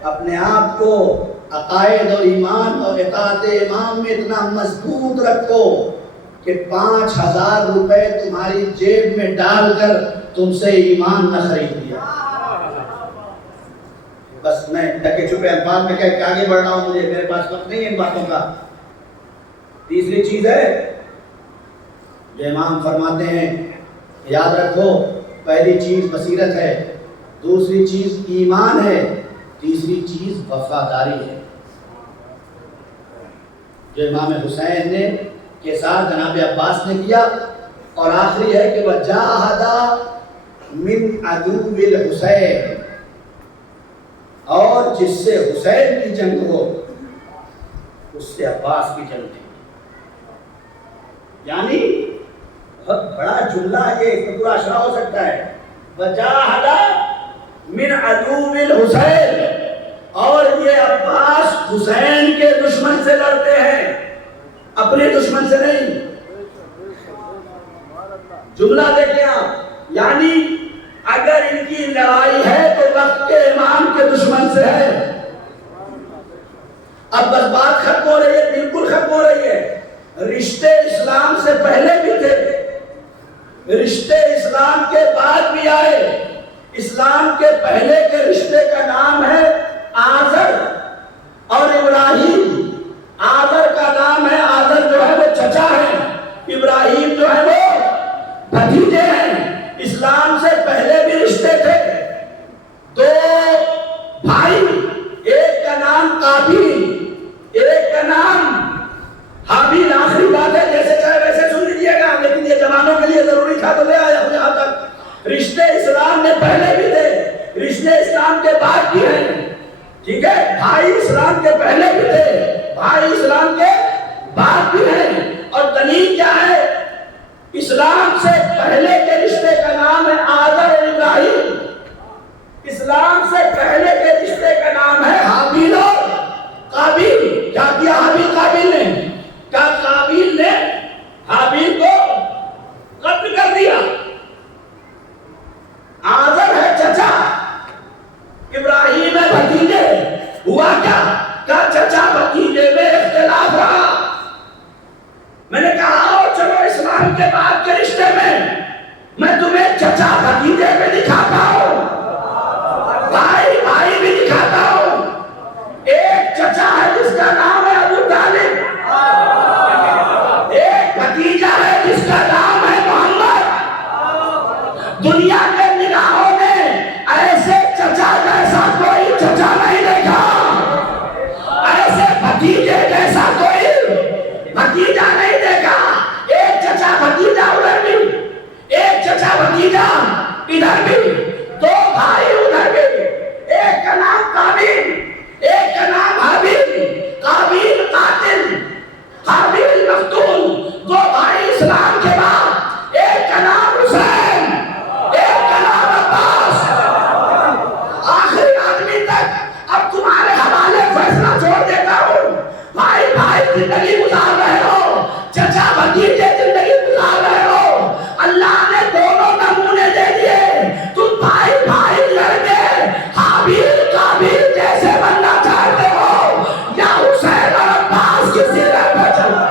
اپنے آپ کو عقائد اور ایمان اور اطاعت امام میں اتنا مضبوط رکھو کہ 5,000 روپے تمہاری جیب میں ڈال کر تم سے ایمان نہ خرید لیا. بس میں ڈکے چھپے الفاظ میں کہہ کے آگے بڑھ رہا ہوں، مجھے میرے پاس وقت نہیں ہے ان باتوں کا. تیسری چیز ہے جو امام فرماتے ہیں، یاد رکھو، پہلی چیز بصیرت ہے، دوسری چیز ایمان ہے، تیسری چیز وفاداری ہے، جو امام حسین نے کے ساتھ جناب عباس نے کیا. اور آخری ہے کہ وَجَاهَدَ مِنْ عَدُوِّ الْحُسَيْنِ، اور جس سے حسین کی جنگ ہو اس سے عباس کی جنگ تھی. یعنی بہت بڑا جملہ یہ، اس میں پورا اشرا ہو سکتا ہے. وَجَاهَدَ مِنْ عَدُوِّ الْحُسَيْنِ، اور یہ عباس حسین کے دشمن سے لڑتے ہیں، اپنے دشمن سے نہیں. جملہ دیکھیں آپ، یعنی اگر ان کی لڑائی ہے تو وقت کے امام کے دشمن سے ہے. اب بس بات ختم ہو رہی ہے، بالکل ختم ہو رہی ہے. رشتے اسلام سے پہلے بھی تھے، رشتے اسلام کے بعد بھی آئے. اسلام کے پہلے کے رشتے کا نام ہے آزر اور ابراہیم. آزر کا نام ہے، آزر جو ہے وہ چچا ہے، ابراہیم جو ہے وہ بھتیجے ہیں. اسلام سے پہلے بھی رشتے تھے. دو بھائی، ایک کا نام قابیل، ایک کا نام حابیل. آخری بات ہے، جیسے چاہے ویسے سن لیجیے گا، لیکن یہ جوانوں کے لیے ضروری تھا تو لے آیا ہوں یہاں تک. رشتے اسلام میں پہلے بھی تھے، رشتے اسلام کے بعد بھی ہیں. ٹھیک ہے، بھائی اسلام کے پہلے بھی تھے، بھائی اسلام کے بعد بھی ہیں. اور دلیل کیا ہے؟ اسلام سے پہلے کے رشتے کا نام ہے آزر اور ابراہیم. اسلام سے پہلے کے رشتے کا نام ہے حابیل اور قابیل. کیا کیا حابیل قابیل نے؟ کیا قابیل نے حابیل کو قتل کر دیا؟ آزر ہے چچا، ابراہیم ہے بھتیجے. ہوا کیا؟ چچا بھتیجے میں اختلاف رہا. میں نے کہا آؤ چلو اسلام کے بعد کے رشتے میں تمہیں چچا بھتیجے میں دکھاتا ہوں، بھائی بھائی بھی دکھاتا ہوں. ایک چچا ہے جس کا نام ہے ابو طالب، ایک بھتیجا ہے جس کا نام ہے محمد۔ دنیا کے نگاہوں میں ایسے چچا جیسا کوئی چچا نہیں دیکھا، ایسے بھتیجے جیسا کوئی بھتیجا نہیں دیکھا۔ ایک چچا بھتیجا ادھر بھی، ایک چچا بھتیجا ادھر بھی، دو بھائی ادھر بھی، ایک کا نام قابیل، ایک کا نام حابیل۔ قابیل قاتل، حابیل مقتول، دو بھائی اسلام کے بعد، ایک کا نام حسین، ایک کا نام عباس۔ آخری آدمی تک اب تمہارے حوالے فیصلہ چھوڑ دیتا ہوں۔ بھائی بھائی زندگی گزار رہے ہو، چچا بھتیجے زندگی گزار رہے ہو، اللہ نے دونوں نمونے دے دیے۔ تم بھائی بھائی لڑ کے حابیل قابیل جیسے بننا چاہتے ہو، یا حسین اور عباس کی سیرت پہ چلو۔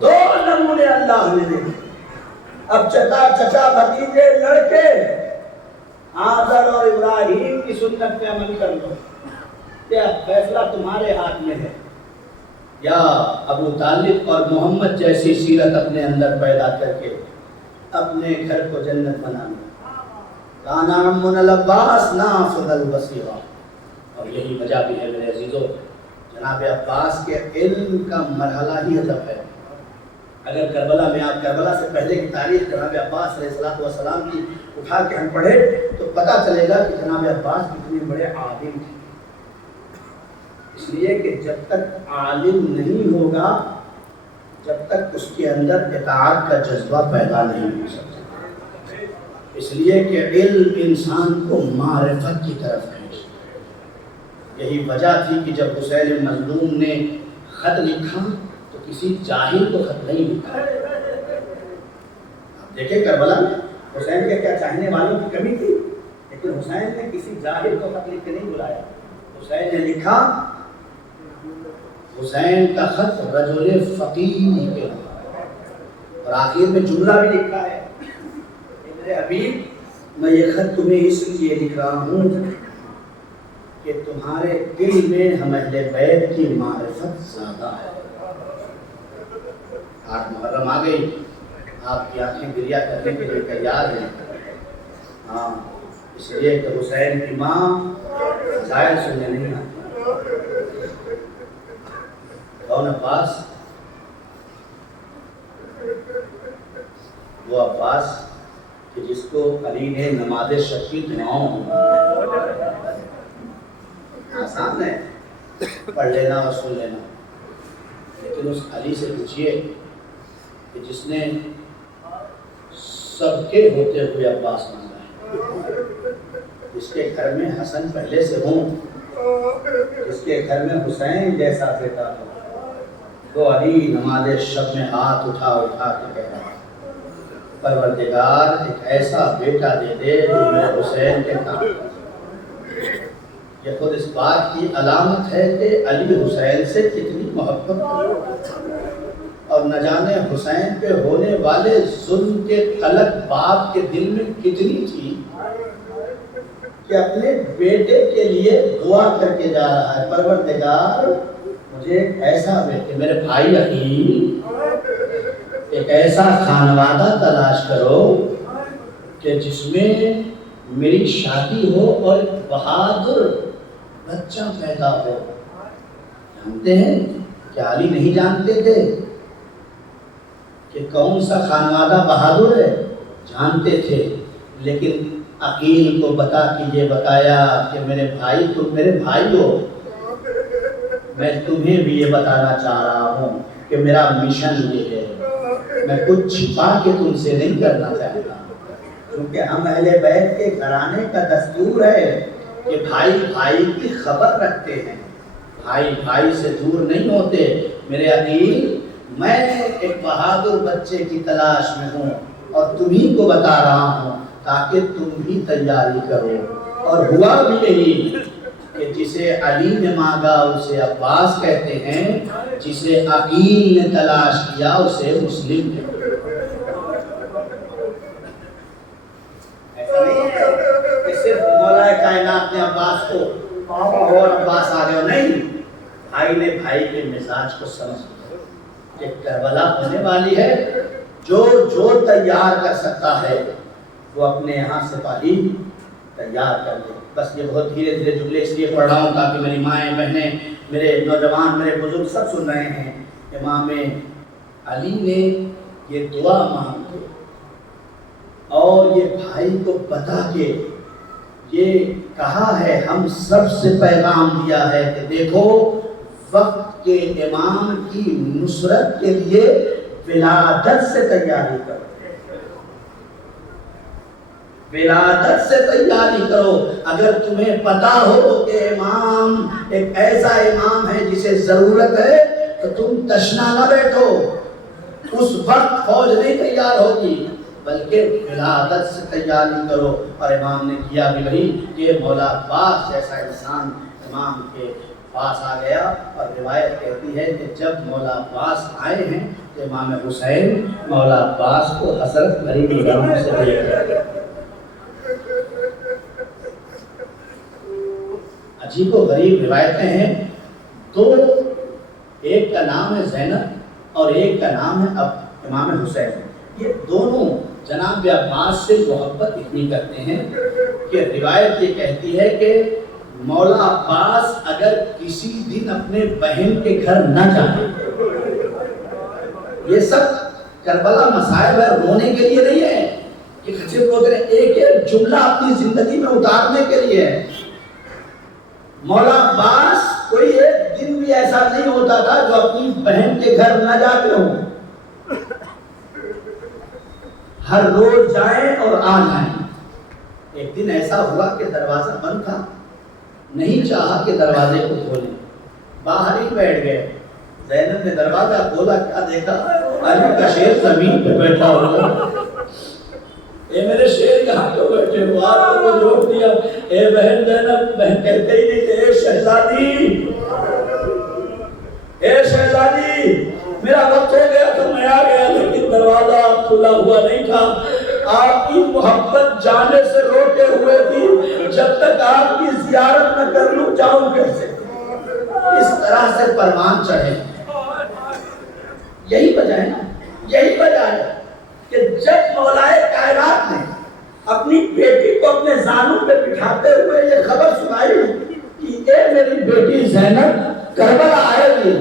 دو نمونے اللہ نے دے۔ اب چچا بھتیجے لڑ کے آذر اور ابراہیم کی سنت پہ عمل کر لو، یہ فیصلہ تمہارے ہاتھ میں ہے، یا ابو طالب اور محمد جیسی سیرت اپنے اندر پیدا کر کے اپنے گھر کو جنت بنانا۔ کانا عمنا العباس نافذ البصیرہ۔ اور یہی وجہ بھی ہے میرے عزیزو، جناب عباس کے علم کا مرحلہ ہی عجب ہے۔ اگر کربلا میں آپ کربلا سے پہلے کی تاریخ جناب عباس علیہ السلام کی اٹھا کے ہم پڑھے تو پتہ چلے گا کہ جناب عباس کتنے بڑے عالم تھے۔ اس لیے کہ جب تک عالم نہیں ہوگا، جب تک اس کے اندر اطاعت کا جذبہ پیدا نہیں ہو سکتا۔ اس لیے کہ علم انسان کو معرفت کی طرف کھینچتا ہے۔ یہی وجہ تھی کہ جب حسین مظلوم نے خط لکھا تو کسی جاہل کو خط نہیں لکھا۔ آپ دیکھیں کربلا میں حسین کے کیا چاہنے والوں کی کمی تھی، لیکن حسین نے کسی جاہل کو خط لکھ کے نہیں بلایا۔ حسین نے لکھا، حسین کا خط رجل فقیہ کے، اور آخر میں جملہ بھی لکھا ہے، میرے حبیب میں یہ خط تمہیں اس لیے لکھ رہا ہوں کہ تمہارے دل میں ہم اہل بیت کی معرفت زیادہ ہے۔ آج محرم آ گئی، آپ کی آنکھیں گریا کرنے کے لیے تیار ہیں۔ ہاں، اس لیے کہ حسین کی ماں ظاہر سننے نہیں آتی۔ کون عباس؟ وہ عباس کہ جس کو علی نے نماز شب کی دعاؤں، آسان ہے پڑھ لینا اور سن لینا، لیکن اس علی سے پوچھئے کہ جس نے سب کے ہوتے ہوئے عباس مانگا ہے، جس کے گھر میں حسن پہلے سے ہوں، جس کے گھر میں حسین جیسا بیٹا ہو، وہ علی نماز شب میں ہاتھ اٹھا اٹھا کے کہہ رہا، پروردگار ایک ایسا بیٹا دے دے جو میرے حسین کے کام۔ یہ خود اس بات کی علامت ہے کہ علی حسین سے کتنی محبت کرتا، اور نہ جانے حسین پہ ہونے والے ظلم کے قلق باپ کے دل میں کتنی تھی کہ اپنے بیٹے کے لیے دعا کر کے جا رہا ہے، پروردگار مجھے ایسا بیٹے، میرے بھائی عقیل ایک ایسا خانوادہ تلاش کرو کہ جس میں میری شادی ہو اور بہادر بچہ پیدا ہو۔ جانتے ہیں کہ علی نہیں جانتے تھے کہ کون سا خانوادہ بہادر ہے، جانتے تھے، لیکن عقیل کو بتا کے یہ بتایا کہ میرے بھائی تم میرے بھائی ہو، میں تمہیں بھی یہ بتانا چاہ رہا ہوں کہ میرا مشن یہ ہے، میں کچھ چھپا کے تم سے نہیں کرنا چاہتا، کیونکہ ہم اہل بیت کے گھرانے کا دستور ہے کہ بھائی بھائی کی خبر رکھتے ہیں، بھائی بھائی سے دور نہیں ہوتے۔ میرے عقیل میں ایک بہادر بچے کی تلاش میں ہوں اور تمہیں کو بتا رہا ہوں تاکہ تم بھی تیاری کرو، اور ہوا بھی یہی۔ کہ جسے علی نے مانگا اسے عباس کہتے ہیں، جسے عقیل نے تلاش کیا اسے مسلم کہتے ہیں۔ ایسا نہیں ہے کہ صرف مولا کائنات نے عباس کو اور عباس آ گئے، نہیں، بھائی نے بھائی کے مزاج کو سمجھ لیا کہ کربلا ہونے والی ہے، جو تیار کر سکتا ہے وہ اپنے یہاں سپاہی تیار کر دے۔ بس یہ بہت دھیرے دھیرے جملے اس لیے پڑھ رہا ہوں تاکہ میری مائیں بہنیں، میرے نوجوان، میرے بزرگ سب سن رہے ہیں۔ امام علی نے یہ دعا مانگی اور یہ بھائی کو بتا کے یہ کہا ہے، ہم سب سے پیغام دیا ہے کہ دیکھو وقت کے امام کی نصرت کے لیے ولادت سے تیاری کرو، ولادت سے تیاری کرو۔ اگر تمہیں پتا ہو کہ امام ایک ایسا امام ہے جسے ضرورت ہے تو تم تشنا نہ بیٹھو، اس وقت فوج نہیں تیار ہوگی بلکہ ولادت سے تیاری کرو۔ اور امام نے کیا بھی وہی کہ مولا عباس جیسا انسان امام کے پاس آ گیا، اور روایت کہتی ہے کہ جب مولا عباس آئے ہیں تو امام حسین مولا عباس کو حسرت بھری نگاہوں سے دیکھ رہے۔ عجیب و غریب روایتیں ہیں، دو، ایک کا نام ہے زینب اور ایک کا نام ہے امام حسین۔ یہ دونوں جناب عباس سے محبت اتنی کرتے ہیں کہ روایت یہ کہتی ہے کہ مولا عباس اگر کسی دن اپنے بہن کے گھر نہ جائیں، یہ سب کربلا مسائل ہے، رونے کے لیے نہیں ہے کہ صرف روتے رہے، ایک ایک جملہ اپنی زندگی میں اتارنے کے لیے ہے۔ مولا عباس کوئی ایک دن بھی ایسا نہیں ہوتا تھا جو اپنی بہن کے گھر نہ جاتے ہوں، ہر روز جائیں اور آ جائیں۔ ایک دن ایسا ہوا کہ دروازہ بند تھا، نہیں چاہا کہ دروازے کو کھولیں، باہر ہی بیٹھ گئے۔ زینب نے دروازہ کھولا، کیا دیکھا؟ علی کا شیر زمین پہ بیٹھا ہوا۔ اے میرے شیر کہاں کیوں بیٹھے ہو؟ آپ کو روک دیا۔ اے بہن زینب، بہن کہتے ہی نہیں کہ اے شہزادی، اے شہزادی میرا وقت ہو گیا تو میں آ گیا، لیکن دروازہ کھلا ہوا نہیں تھا۔ آپ کی محبت جانے سے روکے ہوئے تھی، جب تک آپ کی زیارت نہ کر لوں جاؤں کیسے؟ اس طرح سے پروان چڑھے۔ یہی وجہ ہے نا، یہی وجہ ہے کہ جب مولائے کائنات نے اپنی بیٹی کو اپنے زانوں پہ بٹھاتے ہوئے یہ خبر سنائی کہ اے میری بیٹی زینب کربلا آئے گی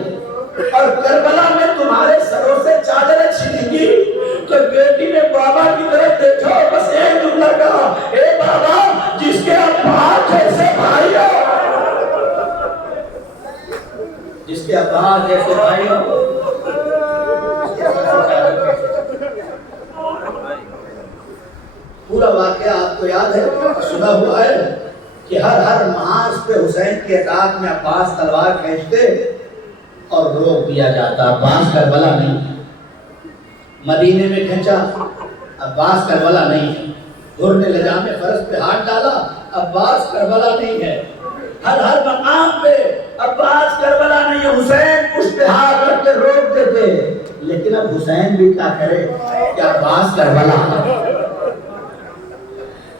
اور کربلا میں تمہارے سروں سے چادریں چھنیں گی، تو بیٹی نے بابا کی طرف دیکھا اور بس ایک جملہ کہا، اے بابا جس کے عباس جیسے بھائی ہو، جس کے عباس جیسے بھائی ہو۔ پورا واقعہ آپ کو یاد ہے، سنا ہوا ہے کہ ہر محاذ پہ حسین کے اطاعت میں عباس تلوار کھینچتے اور روک دیا جاتا۔ عباس کربلا نہیں ہے، مدینے میں کھینچا، عباس کربلا نہیں ہے، دھر نے لجام فرس پہ ہاتھ ڈالا، عباس کربلا نہیں ہے، ہر مقام پہ عباس کربلا نہیں ہے۔ حسین اس پہ ہاتھ رکھ کے روک دیتے، لیکن اب حسین بھی کیا کرے کہ عباس کربلا ہے۔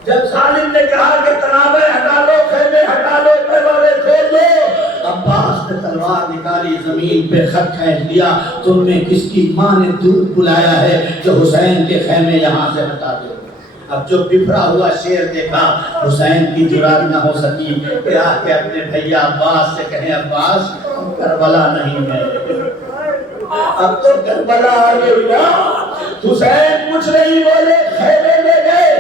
جب ظالم نے کہا کہ تنابیں ہٹا لو، خیمے ہٹا لو، تلواریں کھول لو، عباس نے تلوار نکالی، زمین پہ خط کھینچ دیا، تم میں کس کی ماں نے دودھ بلایا ہے جو حسین کے خیمے یہاں سے ہٹا دے۔ اب جو بفرا ہوا شیر دیکھا، حسین کی جرات نہ ہو سکی کہ آ کے اپنے بھیا عباس سے کہیں، عباس کربلا نہیں ہے، اب تو کربلا آ گئی نا۔ حسین کچھ نہیں بولے، خیمے میں گئے،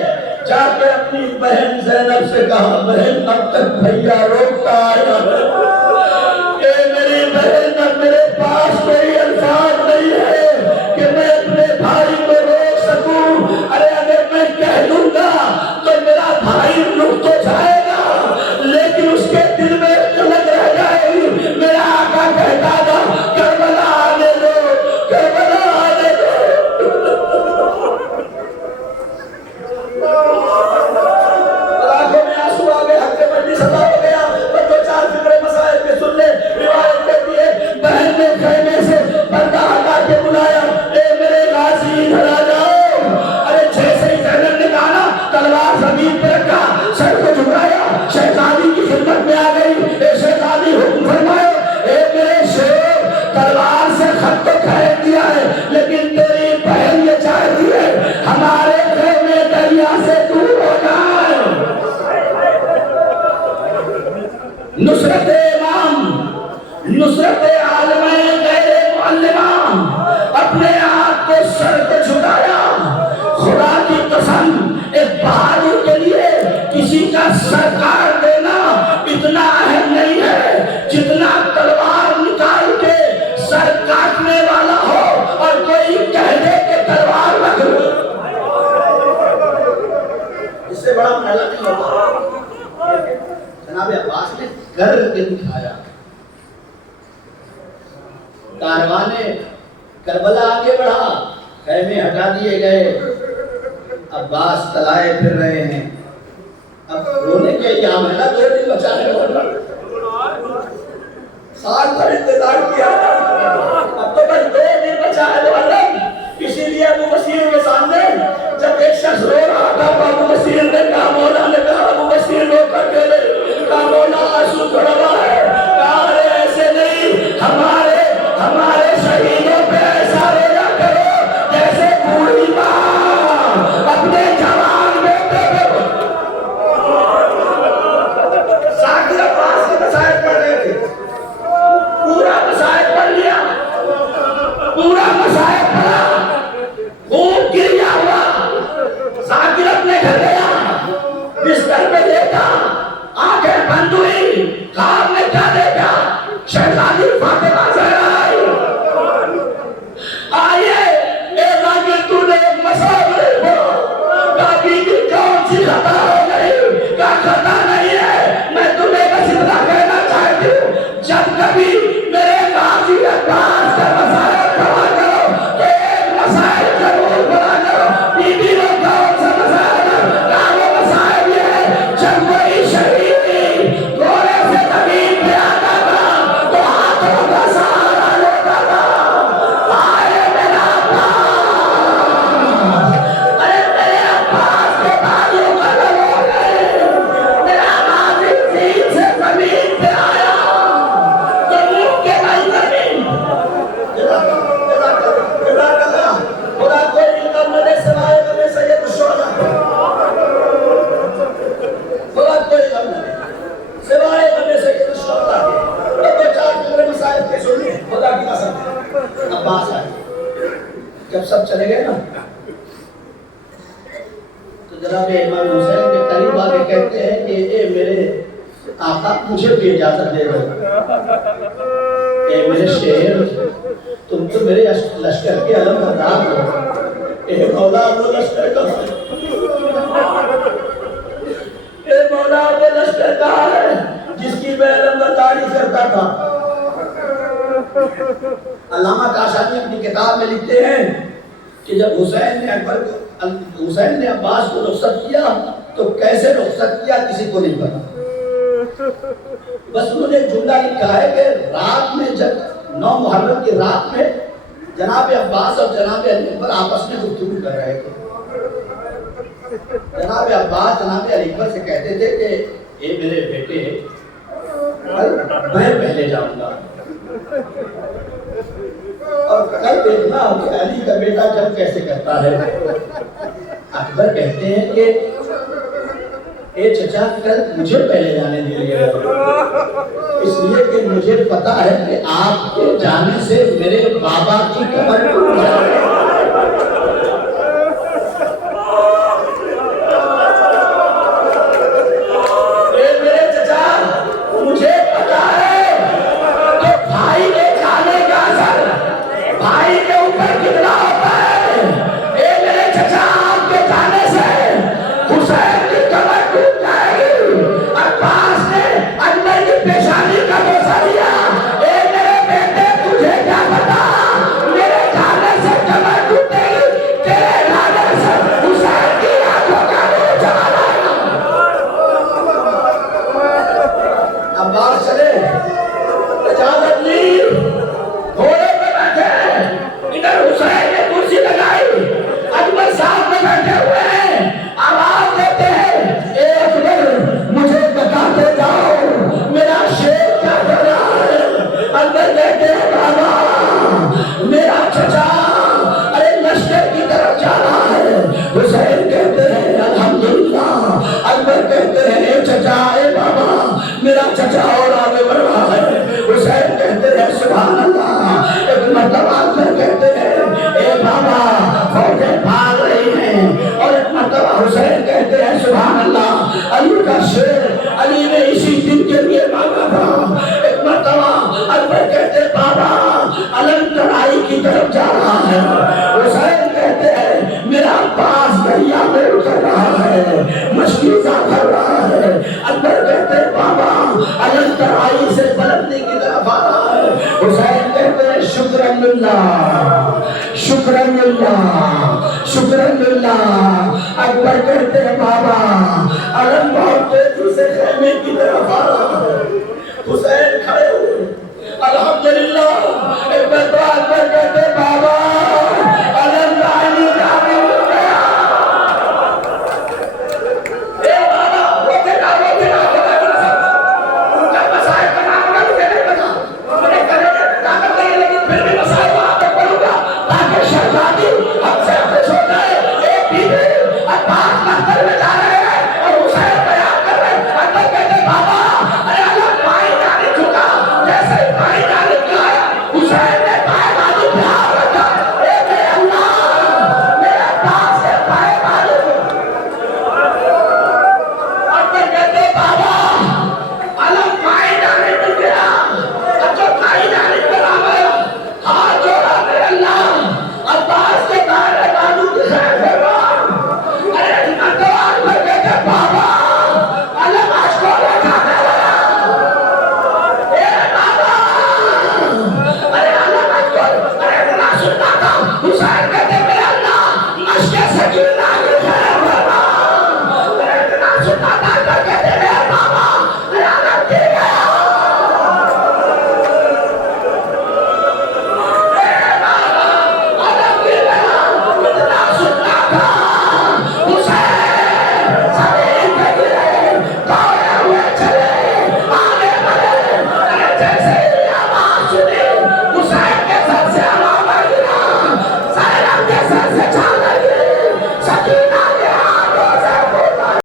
جا کے اپنی بہن زینب سے کہا، بہن اب تک بھیا روکتا آیا ہے، اے میری بہن اب میرے پاس کوئی الفاظ نہیں ہے کہ میں اپنے بھائی کو روک سکوں، ارے اگر میں کہہ دوں گا تو میرا بھائی رک تو جائے گا لیکن اس کے دل میں قلق رہ جائے گی۔ میرا آقا کہتا تھا کربلا آنے دو، کربلا آنے دو۔ آنکھوں میں آنسو آ گئے، حق مجلس ادا ہو گیا، بچوں نصرت عالمین غیر معلمہ اپنے آپ کو سر پہ جھکایا. خدا کی قسم ایک بہادر کے لیے کسی کا سر کاٹ دینا اتنا اہم نہیں ہے جتنا تلوار نکال کے سر کاٹنے والا ہو اور کوئی کہہ دے کہ تلوار رکھ لو. اس سے بڑا پھیلا نہیں ہوتا. جناب عباس نے کر کے دکھایا. کاروان کربلا آگے بڑھا, خیمے ہٹا دیے گئے, عباس تلائے پھر رہے ہیں. اب رونے کے ایام ہے نا, 2 دن بچانے والا, سال بھر انتظار کیا, اب تو بس 2 دن بچانے والا. اسی لیے ابو بصیر کے سامنے جب ایک شخص رو رہا تھا تو ابو بصیر نے کہا, مولا نے کہا ابو بصیر رو کر کے کہا مولا آنسو تو روا ہے. کہا ارے ایسے نہیں, ہمارے شہیدوں پہ ایسا رویا کرو جیسے بوڑھی ماں اپنے جوان بیٹے پہ. ساکر عباس کے مسائل پڑھ رہے تھے, پورا مسائل پڑھ لیا, پورا مسائل پڑھا, خوب گریا ہوا. ساکر اپنے گھر گیا, بستر پہ دیکھا, آنکھیں بند ہوئی, خواب میں کیا دیکھا, شہزادی فاطمہ زہرا آئیے. اے راجل تو نے ایک مسئلہ پڑھا, کہا بیوی کون سی خطا ہو گئی, کہا خطا نہیں ہے, میں تمہیں بس اتنا کہنا چاہتی ہوں جب کبھی میرے غازی عباس کا مسائل پڑھا کرو تو ایک مسائل ضرور پڑھا کرو. بیوی وہ کون سا مسائل ہے, کہا وہ مسائل یہ ہے جب کوئی شہید گھوڑے سے زمین پہ آتا تھا تو ہاتھوں کا سہارا لیتا تھا. آئے میرا عباس, ارے میرے عباس کے بازو قلم ہو گئے, میرا غازی زین سے زمین پہ آیا تو منہ کے بل زمین. جزاک اللہ, خدا کوئی علم نہ دے سوائے غم سید الشہداء. خدا کوئی علم نہ دے سوائے غم سید الشہداء. اب 4 میرے مسائل کے سنیں, خدا کی قسم. عباس آئے, جب سب چلے گئے نا تو جناب امام حسین کے قریب آ کے کہتے ہیں کہ اے میرے آقا مجھے بھی اجازت دے دو, اے میرے شہر تم تو میرے لشکر کے علم بردار ہو, اے مولا وہ لشکر کہاں ہے, اے مولا وہ لشکر کہاں ہے جس کی میں علم برداری کرتا تھا. علامہ کاشانی اپنی کتاب میں لکھتے ہیں کہ جب حسین نے عباس کو رخصت کیا تو کیسے رخصت کیا کسی کو نہیں پتا. بس انہوں نے جملہ لکھا ہے کہ رات میں جب 9 محرم کی رات میں جناب عباس اور جناب علی اکبر آپس میں گفتگو کر رہے تھے. جناب عباس جناب علی اکبر سے کہتے تھے کہ اے میرے بیٹے میں پہلے جاؤں گا اور کل دیکھنا کہ علی کا بیٹا جب کیسے کرتا ہے. اکبر کہتے ہیں کہ اے چچا کل مجھے پہلے جانے دیجیے گا, اس لیے کہ مجھے پتا ہے کہ آپ کے جانے سے میرے بابا کی کمر ٹوٹ جائے گی. میرے چچا مجھے پتا ہے کہ بھائی کے جانے کا اثر بھائی کے اوپر کتنا ہوتا ہے. اے میرے چچا آپ کے جانے سے حسین کی کمر ٹوٹ جائے گی. عباس نے اکبر کی پیشانی کا بوسہ لیا. اے میرے بیٹے تجھے کیا پتا میرے جانے سے کمر ٹوٹے گی, تیرے جانے سے حسین کی آنکھوں کا نور جمال آئے گا. عباس چلے, اجازت لی, گھوڑے پہ بیٹھے, ادھر حسین نے کرسی لگائی, اکبر صاحب میں بیٹھے ہوئے ہیں, آواز دیتے ہیں اے اکبر مجھے بتاتے جاؤ میرا شیر کیا کر رہا ہے. اکبر کہتے ہیں بابا میرا چچا ارے لشکر کی طرف جا رہا ہے. حسین کہتے ہیں الحمدللہ. اکبر کہتے ہیں اے چچا اے بابا میرا چچا اور آگے بڑھ رہا ہے. حسین کہتے ہیں سبحان اللہ. ایک مرتبہ اکبر کہتے ہیں اے بابا فوجیں بھاگ رہی ہیں، اور ایک مرتبہ حسین کہتے ہیں سبحان اللہ علی کا شیر علی نے اسی دن کے لیے مانگا تھا. ایک مرتبہ اکبر کہتے بابا علم چڑھائی کی طرف جا رہا ہے، حسین کہتے ہیں میرا عباس دریا میں اتر رہا ہے، مشکیزہ کر رہا ہے. اکبر کہتے بابا علم چڑھائی سے پلٹنے کی طرف آ رہا ہے. حسین کہتے ہیں شکرن للہ شکرن للہ شکرن للہ. اکبر کہتے ہیں بابا علم بہت تیزی سے خیمے کی طرف آ رہا ہے. حسین کھڑے ہوئے الحمدللہ. ایک مرتبہ